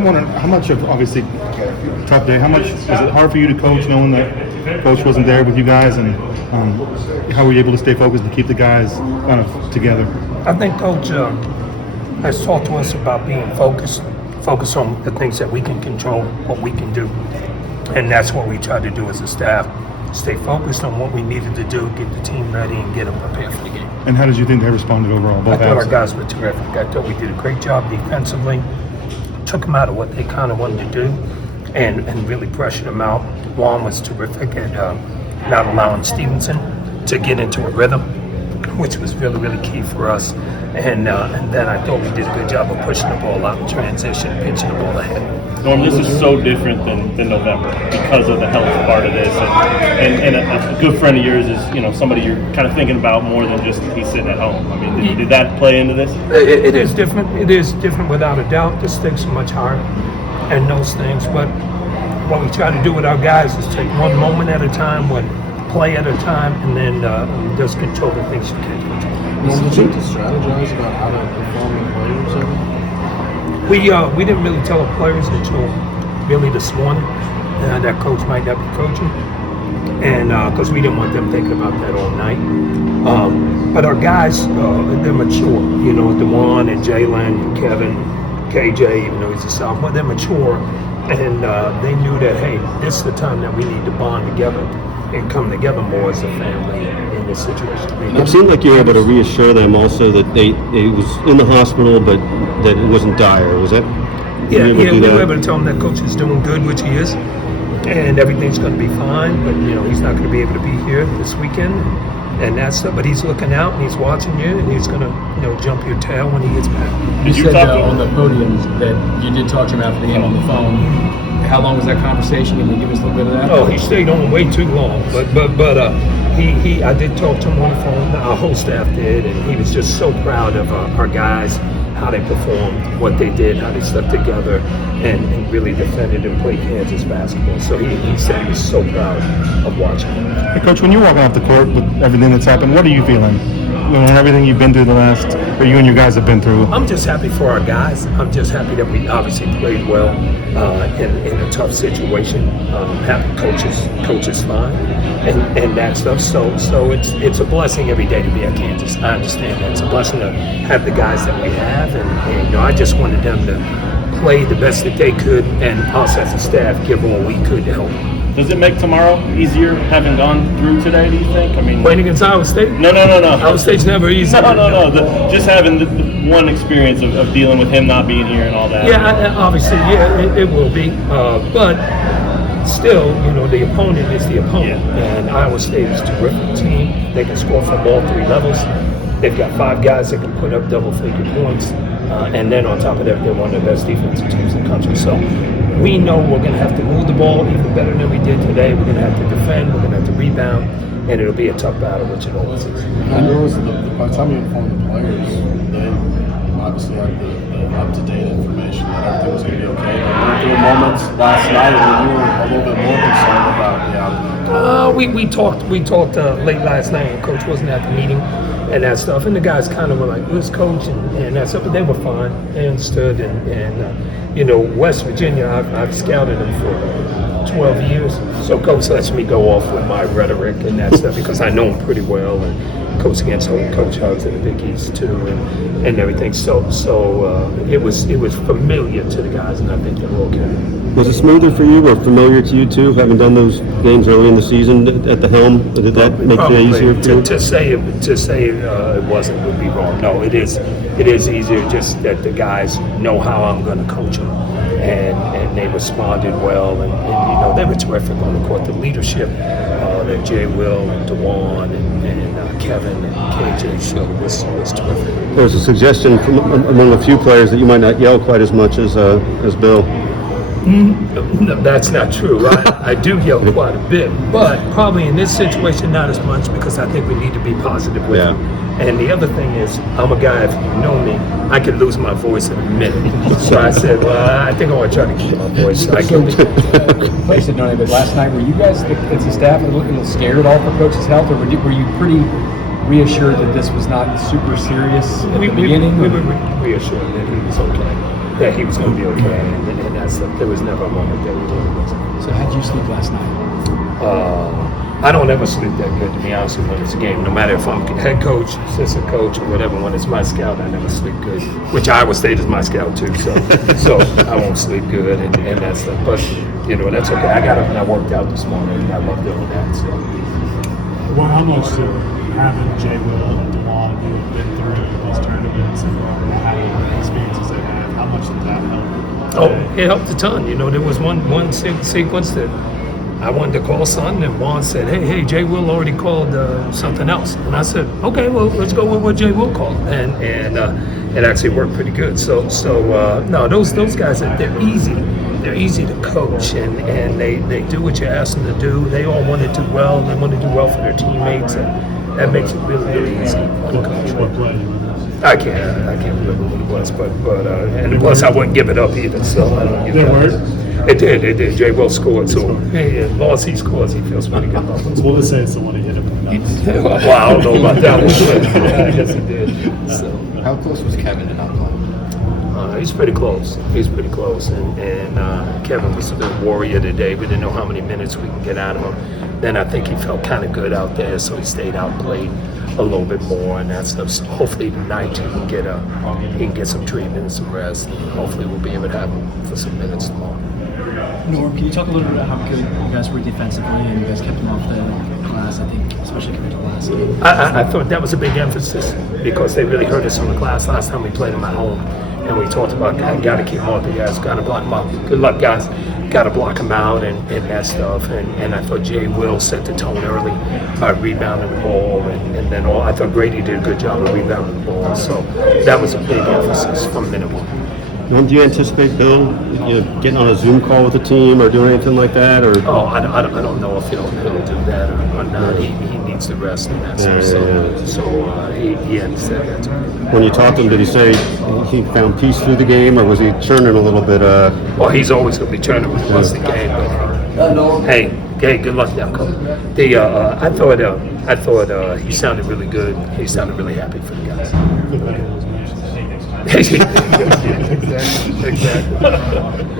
I'm wondering how much of, obviously, tough day, how much is it hard for you to coach knowing that coach wasn't there with you guys, and how were you able to stay focused and keep the guys kind of together? I think Coach has taught to us about being focused on the things that we can control, what we can do. And that's what we tried to do as a staff. Stay focused on what we needed to do, get the team ready, and get them prepared for the game. And how did you think they responded overall? I thought our guys were terrific. I thought we did a great job defensively. Took them out of what they kind of wanted to do and really pressured them out. Juan was terrific at not allowing Stevenson to get into a rhythm, which was really, really key for us. And then I thought we did a good job of pushing the ball out in transition, pitching the ball ahead. Norm, this is so different than November because of the health part of this, and a good friend of yours is somebody you're kind of thinking about more than just he's sitting at home. I mean, did that play into this? It is different. It is different without a doubt. The stakes are much higher, and those things. But what we try to do with our guys is take one moment at a time, one play at a time, and then just control the things you can control. Did you have to strategize about how to perform the players? We didn't really tell the players until really this morning that coach might not be coaching, and because we didn't want them thinking about that all night. But our guys, they're mature. DeJuan and Jalen and Kevin, KJ, even though he's a sophomore, they're mature, and they knew that, hey, this is the time that we need to bond together and come together more as a family in this situation. It seemed like you were able to reassure them also that it was in the hospital, but that it wasn't dire. Was that? Yeah, we were able to tell him that coach is doing good, which he is, and everything's going to be fine. But he's not going to be able to be here this weekend, and that's stuff. But he's looking out and he's watching you, and he's going to jump your tail when he gets back. You said on the podium that you did talk to him after the game on the phone. How long was that conversation? Can you give us a little bit of that? Oh, he stayed on way too long. But I did talk to him on the phone. Our whole staff did, and he was just so proud of our guys, how they performed, what they did, how they stuck together, and really defended and played Kansas basketball. So he said he was so proud of watching them. Hey, Coach, when you're walking off the court with everything that's happened, what are you feeling? Everything you've been through or you and your guys have been through. I'm just happy for our guys. I'm just happy that we obviously played well in a tough situation. Happy coaches fine, and that stuff. So it's a blessing every day to be at Kansas. I understand that. It's a blessing to have the guys that we have, and I just wanted them to play the best that they could, and us as a staff give all we could to help them. Does it make tomorrow easier having gone through today, do you think? I mean, playing against Iowa State? No. Iowa State's never easy. No. Just having the one experience of dealing with him not being here and all that. Yeah, obviously, it will be. But still, the opponent is the opponent. Yeah. And Iowa State is a terrific team. They can score from all three levels. They've got 5 guys that can put up double-figure points. And then on top of that, they're one of the best defensive teams in the country. So we know we're going to have to move the ball even better than we did today. We're going to have to defend. We're going to have to rebound. And it'll be a tough battle, which it always is. I noticed by the time you informed the players, they obviously had the up-to-date information that everything was going to be okay. But there were moments last night where you were a little bit more concerned about the outcome. We talked late last night, and Coach wasn't at the meeting and that stuff. And the guys kind of were like, where's Coach? And that stuff. But they were fine. They understood. And West Virginia, I've scouted them for 12 years. So Coach lets me go off with my rhetoric and that stuff because I know him pretty well. And coach against Coach Hugs in the Big East too, and everything. So it was familiar to the guys, and I think they were okay. Was it smoother for you or familiar to you too, having done those games early in the season at the helm? Did that make it easier for you? To say it wasn't would be wrong. No, it is easier just that the guys know how I'm going to coach them, and they responded well, and they were terrific on the court. The leadership that Jay Will and DeJuan and Kevin and KJ showed was terrific. There was a suggestion from among a few players that you might not yell quite as much as Bill. No, that's not true. I do yell quite a bit, but probably in this situation not as much because I think we need to be positive with it. And the other thing is, I'm a guy, if you know me, I could lose my voice in a minute. So I said, well, I think I want to try to keep my voice. I can Place it, but last night, were you guys as a staff a little scared at all for Coach's health, or were you pretty reassured that this was not super serious at the beginning? We were reassured that he was okay, that he was going to be okay, and stuff. There was never a moment that we wasn't. So how'd you sleep last night? I don't ever sleep that good, to be honest with you, when it's a game. No matter if I'm head coach, assistant coach, or whatever, when it's my scout, I never sleep good. Which Iowa State is my scout too, so I won't sleep good and that stuff. But you know, that's okay. I got up and I worked out this morning, and I love doing that. So. Well, how much did having Jay Will and DeLon, who have been through these tournaments and having experiences they have, how much did that help? Oh, it helped a ton. You know, there was one sequence that I wanted to call something, and Juan said, hey, Jay Will already called something else. And I said, okay, well, let's go with what Jay Will called. And it actually worked pretty good. So no, those guys, they're easy. They're easy to coach, and they do what you ask them to do. They all want to do well. They want to do well for their teammates, and that makes it really, really easy to coach. What play? I can't remember what it was, but and plus I wouldn't give it up either. So I don't give Did it up. work? It did. Jay Will scored, so as long as he scores, he feels pretty good about it. We'll just say it's the one he hit him in the nuts. Well, I don't know about that one, but I guess he did. So. How close was Kevin to not playing? He's pretty close. And Kevin was a warrior today. We didn't know how many minutes we can get out of him. Then I think he felt kind of good out there, so he stayed out and played a little bit more and that stuff. So hopefully tonight he can get some treatment and some rest. And hopefully we'll be able to have him for some minutes tomorrow. Norm, can you talk a little bit about how good you guys were defensively and you guys kept them off the glass, I think, especially compared to last game? I thought that was a big emphasis because they really hurt us on the glass last time we played them at home. And we talked about got to keep them off the guys, got to block them out. Good luck, guys. Got to block them out and that stuff. And I thought Jay Will set the tone early by rebounding the ball. And then I thought Grady did a good job of rebounding the ball. So that was a big emphasis from minute one. Do you anticipate Bill getting on a Zoom call with the team or doing anything like that? Or I don't know if he'll do that or not. He needs the rest and that stuff. So he hadn't said that to me. when you talked to him, did he say he found peace through the game, or was he churning a little bit? Well, he's always going to be churning when he wants the game. But hey, good luck now, coach. I thought he sounded really good. He sounded really happy for the guys. The better was match. Exactly.